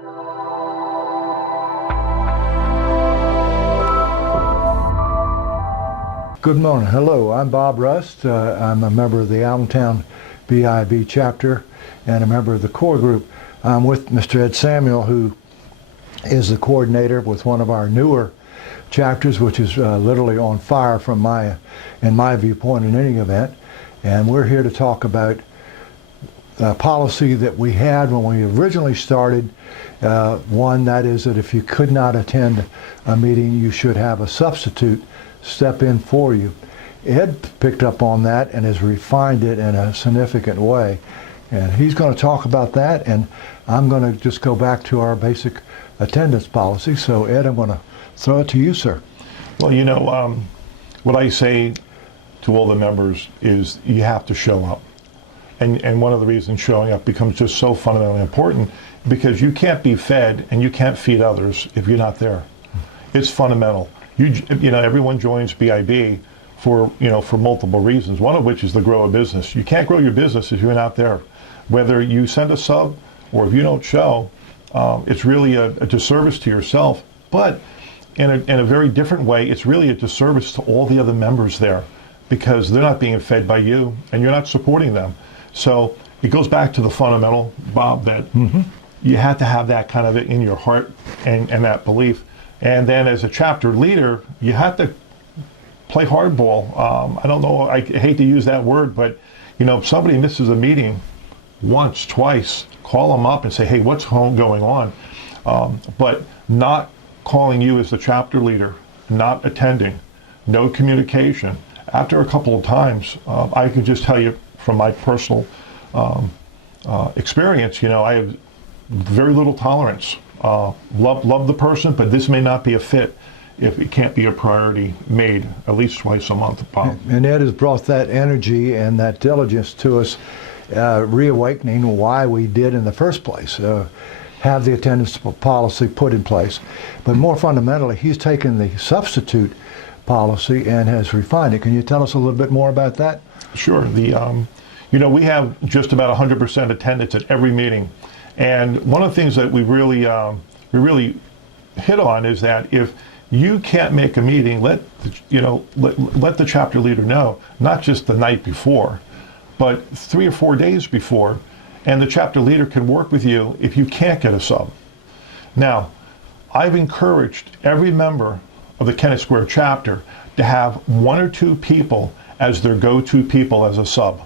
Good morning. Hello, I'm Bob Rust. I'm a member of the Allentown BIB chapter and a member of the core group. I'm with Mr. Ed Samuel, who is the coordinator with one of our newer chapters, which is literally on fire in my viewpoint in any event. And we're here to talk about a policy that we had when we originally started. One, that is that if you could not attend a meeting, you should have a substitute step in for you. Ed picked up on that and has refined it in a significant way. And he's going to talk about that, and I'm going to just go back to our basic attendance policy. So Ed, I'm going to throw it to you, sir. Well, you know, what I say to all the members is you have to show up. And one of the reasons showing up becomes just so fundamentally important, because you can't be fed and you can't feed others if you're not there. It's fundamental. You know, everyone joins BIB for multiple reasons, one of which is to grow a business. You can't grow your business if you're not there. Whether you send a sub or if you don't show, it's really a disservice to yourself. But in a very different way, it's really a disservice to all the other members there, because they're not being fed by you and you're not supporting them. So it goes back to the fundamental, Bob, that you have to have that kind of in your heart and that belief. And then as a chapter leader, you have to play hardball. I don't know, I hate to use that word, but you know, if somebody misses a meeting once, twice, call them up and say, hey, what's going on? But not calling you as the chapter leader, not attending, no communication. After a couple of times, I can just tell you from my personal experience, you know, I have very little tolerance. Love the person, but this may not be a fit if it can't be a priority made at least twice a month, Bob. And Ed has brought that energy and that diligence to us, reawakening why we did in the first place have the attendance policy put in place. But more fundamentally, he's taken the substitute policy and has refined it. Can you tell us a little bit more about that? Sure. You know, we have just about 100% attendance at every meeting. And one of the things that we really hit on is that if you can't make a meeting, let the chapter leader know, not just the night before, but 3 or 4 days before, and the chapter leader can work with you if you can't get a sub. Now, I've encouraged every member of the Kennett Square chapter to have 1 or 2 people as their go-to people as a sub.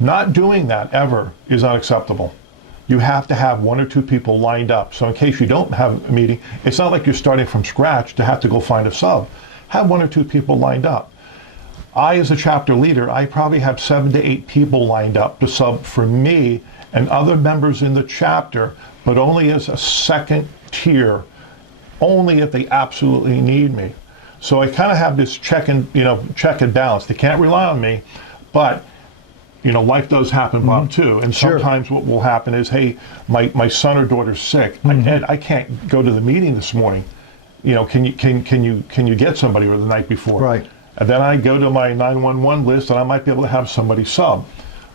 Not doing that ever is unacceptable. You have to have 1 or 2 people lined up. So in case you don't have a meeting, it's not like you're starting from scratch to have to go find a sub. Have 1 or 2 people lined up. I, as a chapter leader, I probably have 7 to 8 people lined up to sub for me and other members in the chapter, but only as a second tier, only if they absolutely need me. So I kind of have this check and balance. They can't rely on me, but you know, life does happen, Bob, too. And sometimes what will happen is, hey, my son or daughter's sick. Ed, I can't go to the meeting this morning. You know, can you get somebody, or the night before? Right. And then I go to my 911 list, and I might be able to have somebody sub.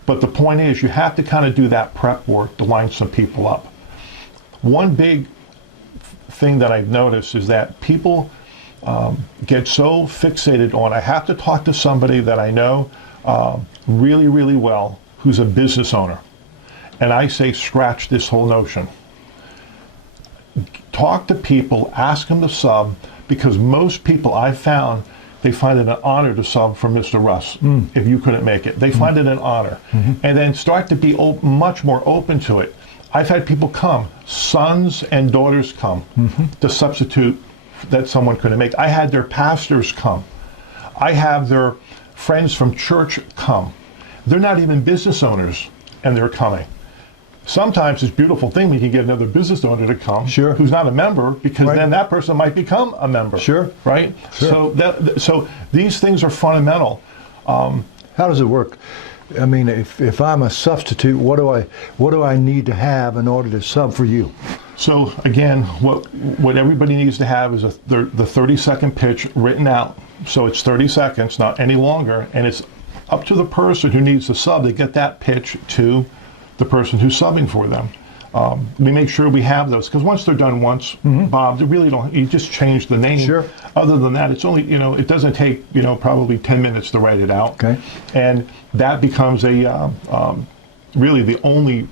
But the point is, you have to kind of do that prep work to line some people up. One big thing that I've noticed is that people get so fixated on, I have to talk to somebody that I know really, really well, who's a business owner. And I say, scratch this whole notion. Talk to people, ask them to sub, because most people I've found, they find it an honor to sub for Mr. Russ if you couldn't make it. They find it an honor. And then start to be much more open to it. I've had people come, sons and daughters come to substitute that someone couldn't make. I had their pastors come. I have their friends from church come. They're not even business owners, and they're coming. Sometimes it's a beautiful thing when you can get another business owner to come who's not a member, because then that person might become a member. Right? So these things are fundamental. How does it work? I mean, if I'm a substitute, what do I need to have in order to sub for you? So again, what everybody needs to have is the 30-second pitch written out. So it's 30 seconds, not any longer, and it's up to the person who needs the sub to get that pitch to the person who's subbing for them. we make sure we have those, because once they're done once, Bob, they really don't, you just change the name. Sure. Other than that, it's only, it doesn't take, probably 10 minutes to write it out. Okay. And that becomes really the only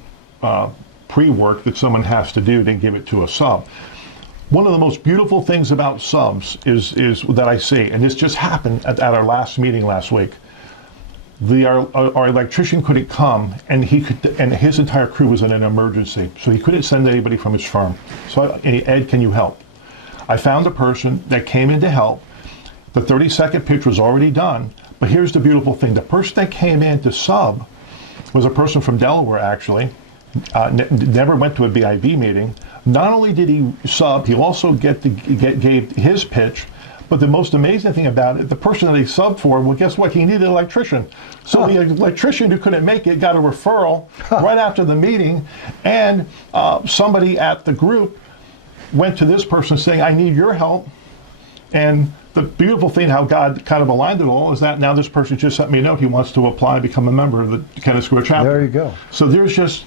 pre-work that someone has to do to give it to a sub. One of the most beautiful things about subs is that I see, and this just happened at our last meeting last week. Our electrician couldn't come, and his entire crew was in an emergency, so he couldn't send anybody from his firm. So, Ed, can you help? I found a person that came in to help. The 30-second pitch was already done, but here's the beautiful thing. The person that came in to sub was a person from Delaware, actually. Never went to a BIB meeting. Not only did he sub, he also gave his pitch. But the most amazing thing about it, the person that he subbed for, well, guess what? He needed an electrician. So the electrician who couldn't make it got a referral right after the meeting, and somebody at the group went to this person saying, I need your help. And the beautiful thing, how God kind of aligned it all, is that now this person just sent me a note. He wants to apply, become a member of the Kennett Square chapter. There you go. So there's just,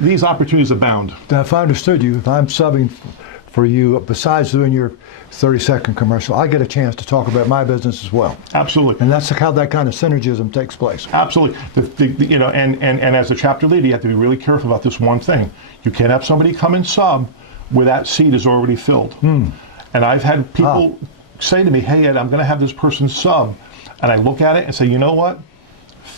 these opportunities abound. Now, if I understood you, if I'm subbing for you, besides doing your 30-second commercial, I get a chance to talk about my business as well. Absolutely. And that's how that kind of synergism takes place. Absolutely. And as a chapter leader, you have to be really careful about this one thing. You can't have somebody come and sub where that seat is already filled. And I've had people say to me, hey, Ed, I'm going to have this person sub. And I look at it and say, you know what?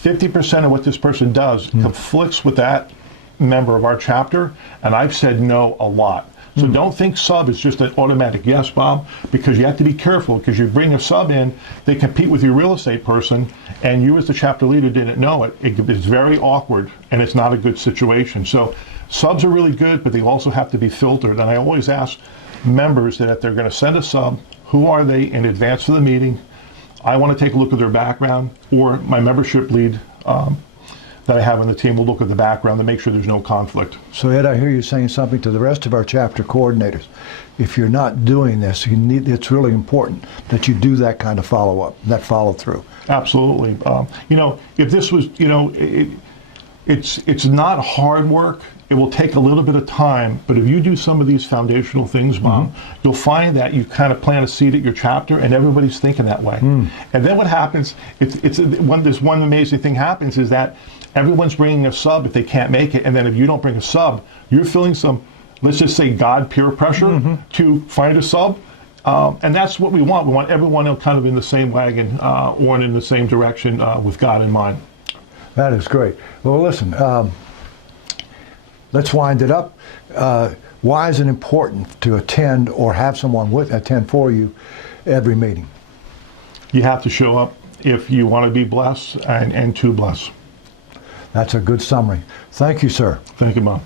50% of what this person does conflicts with that member of our chapter. And I've said no a lot. So don't think sub is just an automatic yes, Bob, because you have to be careful, because you bring a sub in, they compete with your real estate person, and you as the chapter leader didn't know it. It's very awkward, and it's not a good situation. So subs are really good, but they also have to be filtered. And I always ask members that if they're going to send a sub, who are they in advance of the meeting? I want to take a look at their background, or my membership lead that I have on the team will look at the background to make sure there's no conflict. So Ed, I hear you saying something to the rest of our chapter coordinators. If you're not doing this, it's really important that you do that kind of follow-up, that follow-through. Absolutely. If this was, it's not hard work. It will take a little bit of time, but if you do some of these foundational things, Bob, you'll find that you kind of plant a seed at your chapter, and everybody's thinking that way. And then what happens? This one amazing thing happens is that everyone's bringing a sub if they can't make it, and then if you don't bring a sub, you're feeling some, let's just say, God peer pressure to find a sub, and that's what we want. We want everyone kind of in the same wagon or in the same direction with God in mind. That is great. Well, listen. Let's wind it up. Why is it important to attend or have someone attend for you every meeting? You have to show up if you want to be blessed and to bless. That's a good summary. Thank you, sir. Thank you, Mom.